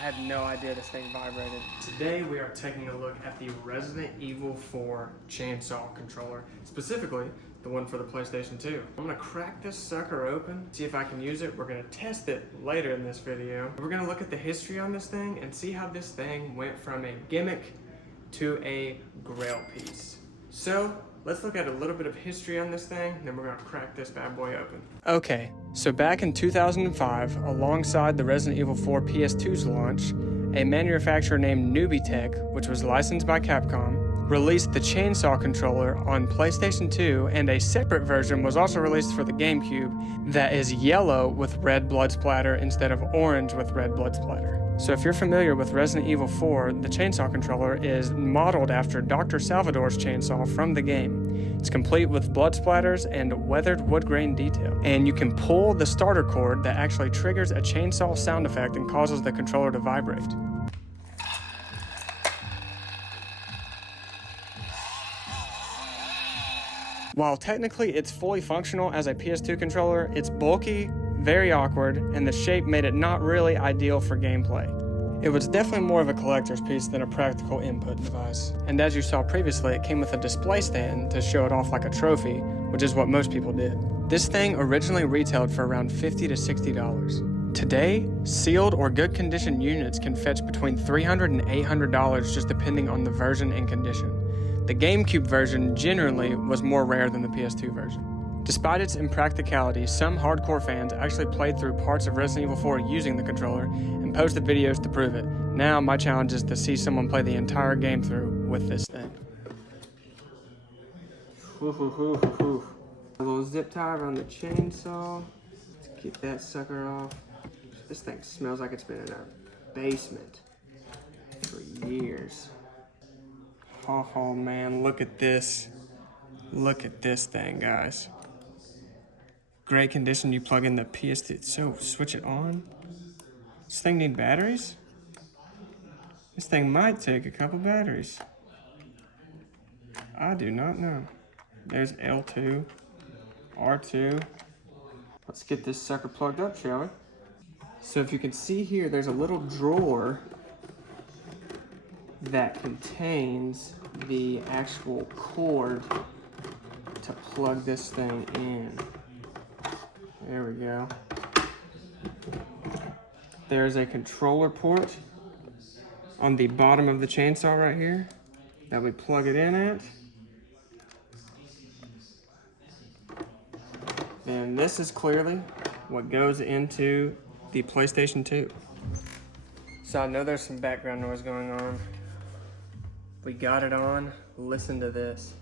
I had no idea this thing vibrated. Today we are taking a look at the Resident Evil 4 chainsaw controller, specifically the one for the PlayStation 2. I'm gonna crack this sucker open, see if I can use it. We're gonna test it later in this video. We're gonna look at the history on this thing and see how this thing went from a gimmick to a Grail piece. So let's look at a little bit of history on this thing, then we're gonna crack this bad boy open. Okay, so back in 2005, alongside the Resident Evil 4 PS2's launch, a manufacturer named Tech, which was licensed by Capcom, released the chainsaw controller on PlayStation 2, and a separate version was also released for the GameCube that is yellow with red blood splatter instead of orange with red blood splatter. So if you're familiar with Resident Evil 4, the chainsaw controller is modeled after Dr. Salvador's chainsaw from the game. It's complete with blood splatters and weathered wood grain detail. And you can pull the starter cord that actually triggers a chainsaw sound effect and causes the controller to vibrate. While technically it's fully functional as a PS2 controller, it's bulky, very awkward, and the shape made it not really ideal for gameplay. It was definitely more of a collector's piece than a practical input device. And as you saw previously, it came with a display stand to show it off like a trophy, which is what most people did. This thing originally retailed for around $50 to $60. Today, sealed or good condition units can fetch between $300 and $800 just depending on the version and condition. The GameCube version generally was more rare than the PS2 version. Despite its impracticality, some hardcore fans actually played through parts of Resident Evil 4 using the controller and posted videos to prove it. Now my challenge is to see someone play the entire game through with this thing. A little zip tie around the chainsaw. Let's get that sucker off. This thing smells like it's been in our basement for years. Oh man, look at this. Look at this thing, guys. Great condition. You plug in the PS2. So switch it on. This thing need batteries? This thing might take a couple batteries. I do not know. There's L2, R2. Let's get this sucker plugged up, shall we? So if you can see here, there's a little drawer that contains the actual cord to plug this thing in. There we go. There's a controller port on the bottom of the chainsaw right here that we plug it in at. And this is clearly what goes into the PlayStation 2. So I know there's some background noise going on. We got it on. Listen to this.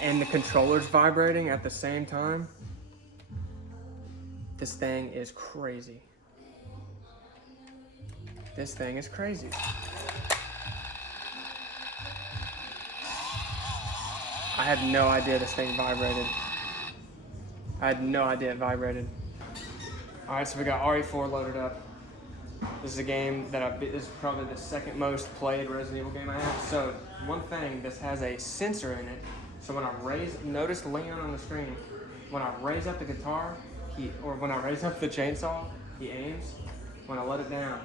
And the controller's vibrating at the same time. This thing is crazy. This thing is crazy. I had no idea this thing vibrated. I had no idea it vibrated. All right, so we got RE4 loaded up. This is a game that this is probably the second most played Resident Evil game I have. So one thing, this has a sensor in it. So when I notice Leon on the screen, when I raise up the guitar, when I raise up the chainsaw, he aims. When I let it down,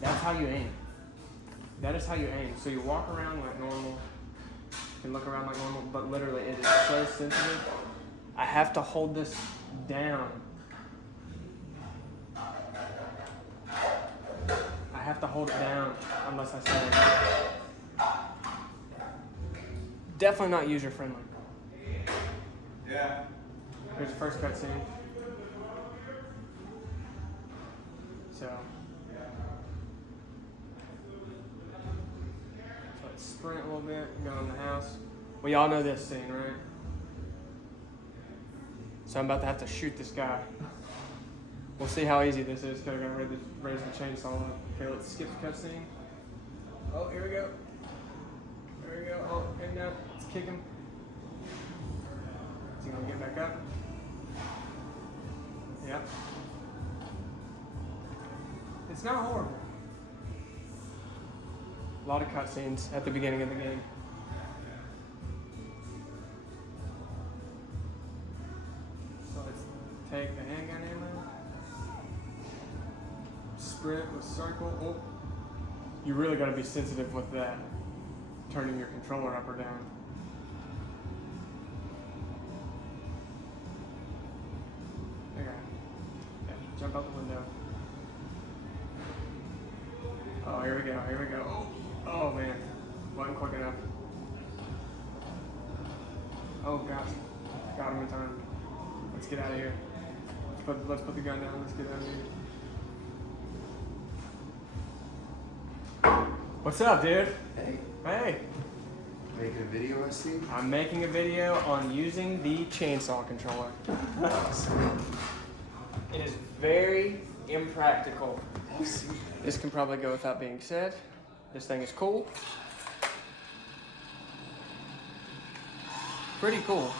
that's how you aim. That is how you aim. So you walk around like normal, you can look around like normal, but literally it is so sensitive. I have to hold this down. I have to hold it down unless I say it. Definitely not user friendly. Yeah. Here's the first cutscene. So let's sprint a little bit and go in the house. We all know this scene, right? So I'm about to have to shoot this guy. We'll see how easy this is because I gotta raise the chainsaw up. Okay, let's skip the cutscene. Oh, here we go. There we go. Oh, and now let's kick him. Is he gonna get back up? Yep. It's not horrible. A lot of cutscenes at the beginning of the game. take the handgun ammo. Sprint with circle. Oh. You really got to be sensitive with that. Turning your controller up or down. Okay. Yeah, jump out the window. Oh, here we go, here we go. Oh man, wasn't quick enough. Oh gosh, got him in time. Let's get out of here. Let's put the gun down, let's get out of here. What's up, dude? Hey, Hey. making a video, I see. I'm making a video on using the chainsaw controller. It is very impractical. This can probably go without being said. This thing is cool. Pretty cool.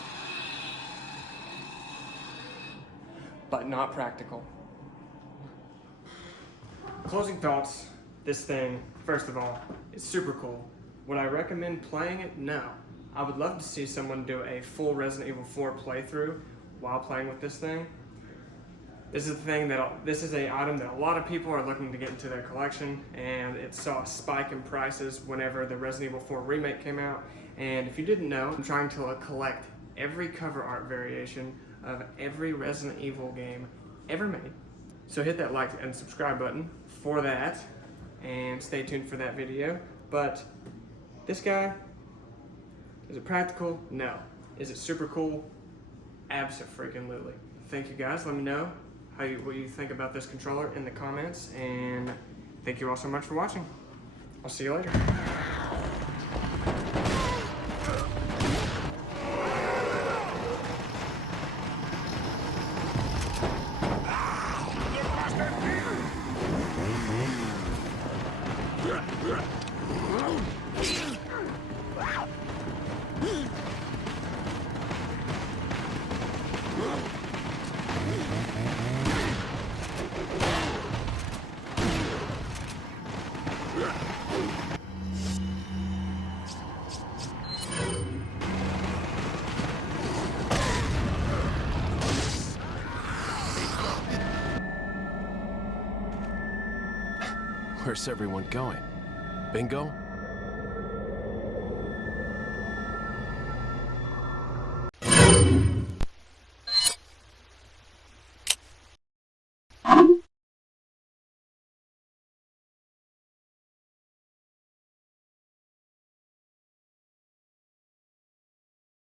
But not practical. Closing thoughts. This thing, first of all, is super cool. Would I recommend playing it? No. I would love to see someone do a full Resident Evil 4 playthrough while playing with this thing. This is an item that a lot of people are looking to get into their collection, and it saw a spike in prices whenever the Resident Evil 4 remake came out. And if you didn't know, I'm trying to collect every cover art variation of every Resident Evil game ever made. So hit that like and subscribe button for that, and stay tuned for that video. But this guy, is it practical? No. Is it super cool? Abso-freaking-lutely. Thank you guys. Let me know what you think about this controller in the comments, and thank you all so much for watching. I'll see you later. Where's everyone going? Bingo?